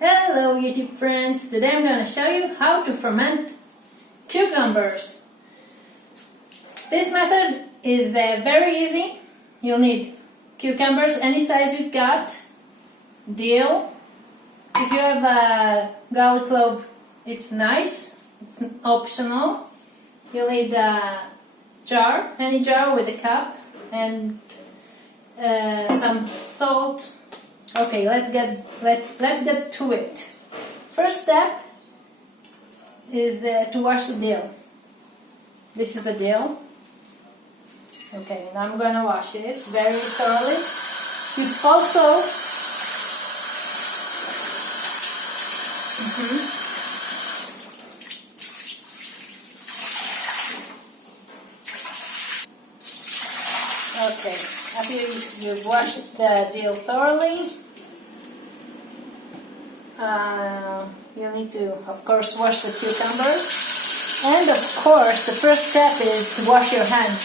Hello YouTube friends, today I'm going to show you how to ferment cucumbers. This method is very easy. You'll need cucumbers any size you've got, dill. If you have a garlic clove, it's nice, it's optional. You'll need a jar, any jar with a cup, and some salt. Okay, let's get to it. First step is to wash the dill. This is the dill. Okay, now I'm gonna wash it very thoroughly. You also Okay, after you've washed the dill thoroughly, you need to, of course, wash the cucumbers. And of course, the first step is to wash your hands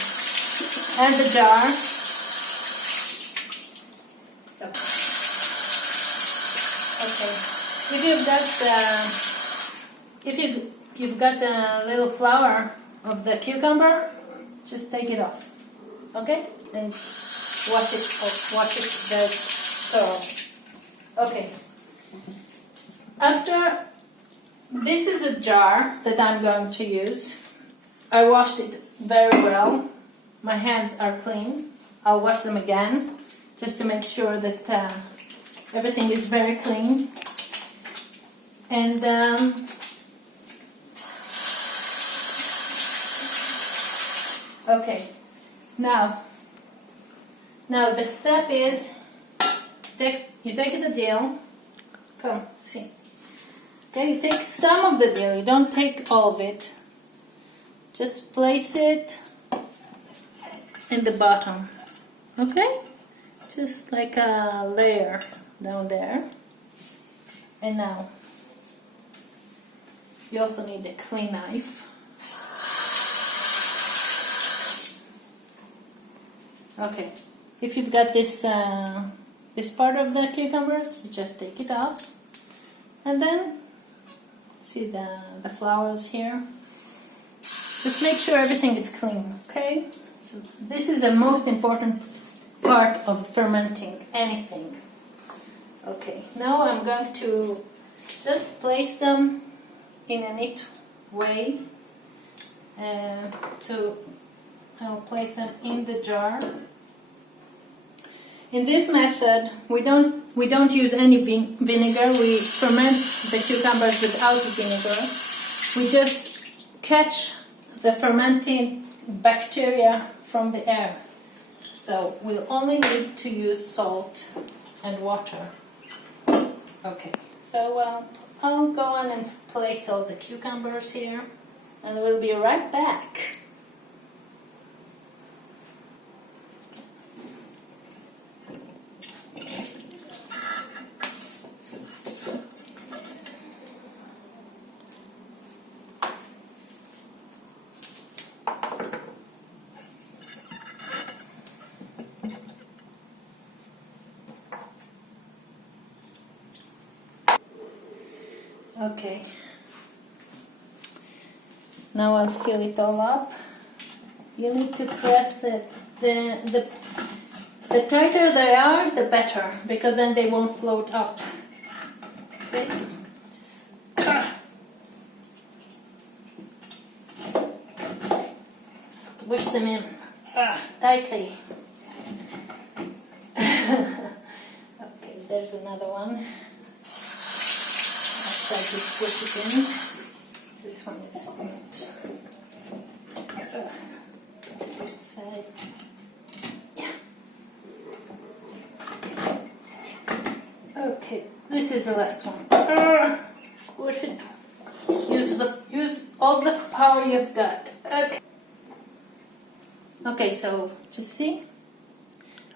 and the jar. Okay, if you've got the little flower of the cucumber, just take it off. Okay, and wash it very thorough. Okay. After, this is a jar that I'm going to use. I washed it very well. My hands are clean. I'll wash them again just to make sure that everything is very clean. And okay, now the step is you take the dill. Come, see. Okay, you take some of the dill, you don't take all of it. Just place it in the bottom, okay? Just like a layer down there. And now, you also need a clean knife. Okay, if you've got this part of the cucumbers, you just take it off. And then, see the flowers here? Just make sure everything is clean, okay? So this is the most important part of fermenting anything. Okay, now I'm going to just place them in a neat way. I'll place them in the jar. In this method, we don't use any vinegar. We ferment the cucumbers without vinegar. We just catch the fermenting bacteria from the air. So we'll only need to use salt and water. Okay, so I'll go on and place all the cucumbers here, and we'll be right back. Okay, now I'll fill it all up. You need to press it. The tighter they are, the better, because then they won't float up. Okay, just squish them in tightly. Okay, there's another one. Try to squish it in. This one is not. Side. Yeah. Okay, this is the last one. Squish it. Use all the power you've got. Okay. Okay, so just see.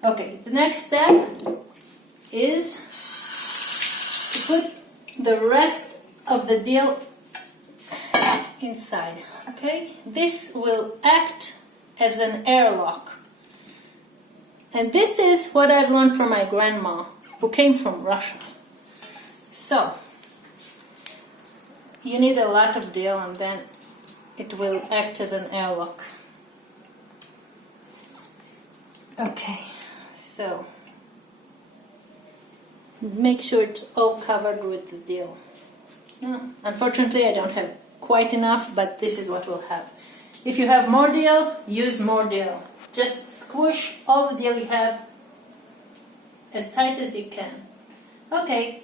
Okay, the next step is to put the rest of the dill inside. Okay, this will act as an airlock. And this is what I've learned from my grandma, who came from Russia. So, you need a lot of dill, and then it will act as an airlock. Okay, so make sure it's all covered with the dill. Unfortunately, I don't have quite enough, but this is what we'll have. If you have more dill, use more dill. Just squish all the dill you have as tight as you can. Okay.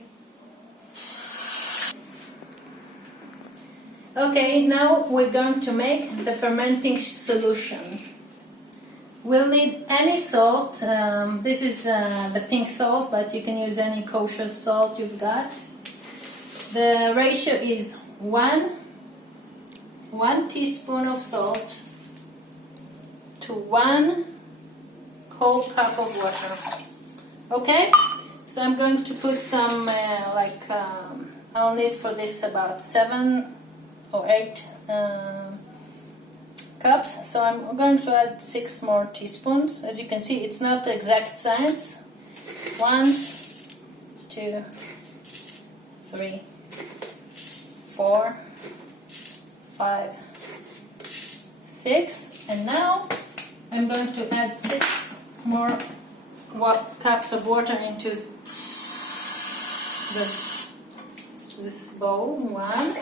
Okay, now we're going to make the fermenting solution. We'll need any salt. This is the pink salt, but you can use any kosher salt you've got. The ratio is one teaspoon of salt to 1 whole cup of water. Okay, so I'm going to put some I'll need for this about 7 or 8 cups, so I'm going to add 6 more teaspoons. As you can see, it's not the exact science. 1, 2, 3, 4, 5, 6, and now I'm going to add 6 more cups of water into this bowl. 1,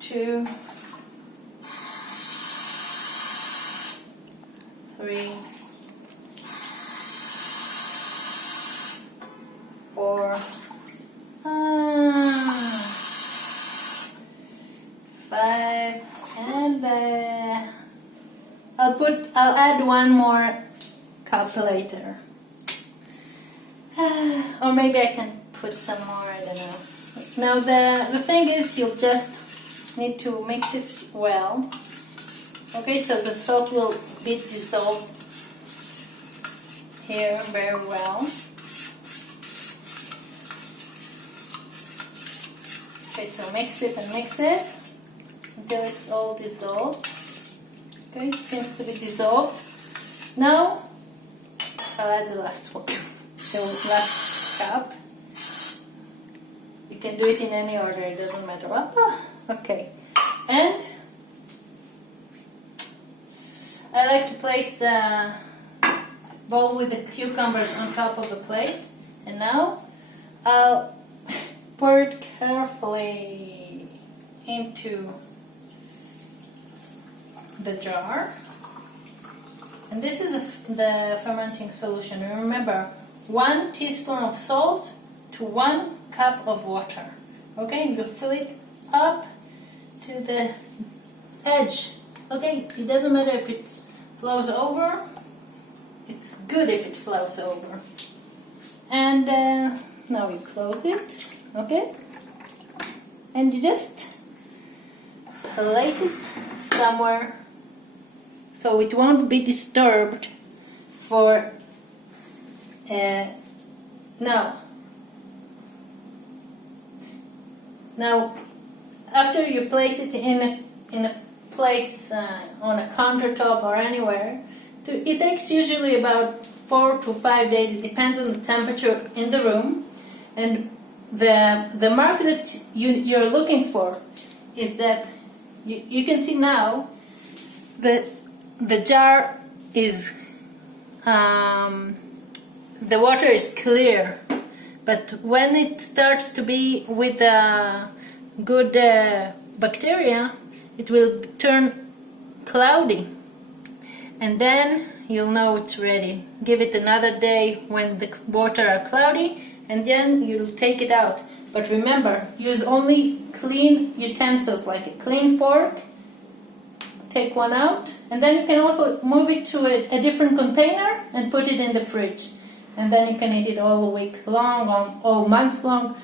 2, 3, 4, 5, and I'll add 1 more cup later. Or maybe I can put some more, I don't know. Now the thing is, you'll just need to mix it well. Okay, so the salt will be dissolved here very well. Okay, so mix it and mix it until it's all dissolved. Okay, it seems to be dissolved. Now I'll add the last one, the last cup. You can do it in any order, it doesn't matter. Okay, and I like to place the bowl with the cucumbers on top of the plate, and now I'll pour it carefully into the jar. And this is the fermenting solution. Remember, 1 teaspoon of salt to 1 cup of water. Okay, and you fill it up to the edge. Okay, it doesn't matter if it flows over. It's good if it flows over. And now you close it. Okay, and you just place it somewhere so it won't be disturbed for now after you place it in a place on a countertop or anywhere, it takes usually about 4 to 5 days. It depends on the temperature in the room, and the mark that you're looking for is that you can see now that the jar is the water is clear, but when it starts to be with good bacteria, it will turn cloudy, and then you'll know it's ready. Give it another day when the water are cloudy, and then you'll take it out. But remember, use only clean utensils, like a clean fork. Take one out, and then you can also move it to a different container and put it in the fridge. And then you can eat it all week long, all month long,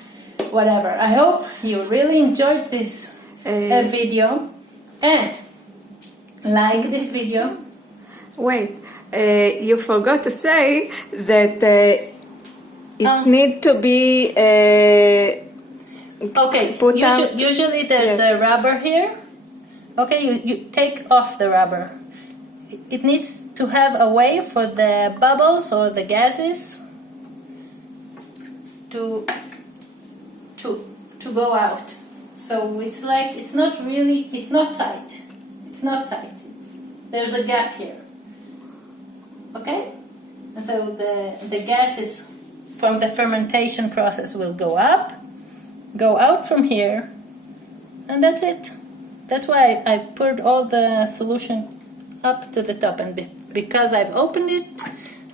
whatever. I hope you really enjoyed this video, and like this video. Wait, you forgot to say that it needs to be okay. Put out. Usually there's a rubber here. Okay, you take off the rubber. It needs to have a way for the bubbles or the gases to go out. So it's like, it's not tight. It's not tight. There's a gap here. Okay? And so the gases from the fermentation process will go out from here, and that's it. That's why I poured all the solution up to the top, and because I've opened it,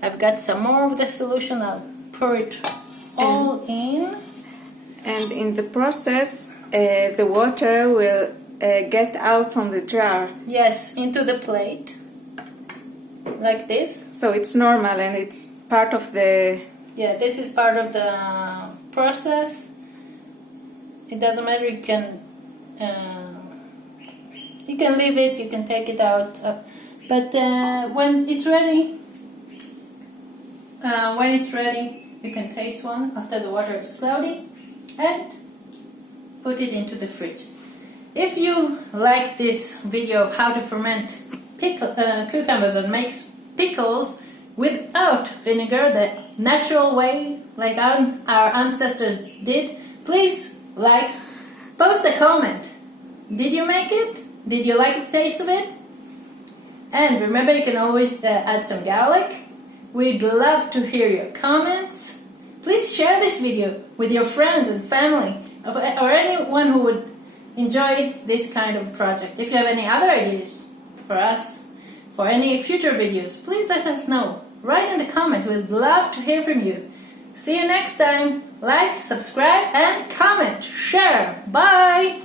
I've got some more of the solution. I'll pour it all in. And in the process, the water will get out from the jar. Yes, into the plate, like this. So it's normal and it's part of the... Yeah, this is part of the process. It doesn't matter, you can leave it, you can take it out. But when it's ready, you can taste one after the water is cloudy and put it into the fridge. If you like this video of how to ferment cucumbers and make pickles without vinegar, the natural way, like our ancestors did, please post a comment. Did you make it? Did you like the taste of it? And remember, you can always add some garlic. We'd love to hear your comments. Please share this video with your friends and family, or anyone who would enjoy this kind of project. If you have any other ideas for us, for any future videos, please let us know. Write in the comment. We'd love to hear from you. See you next time. Like, subscribe, and comment. Share. Bye!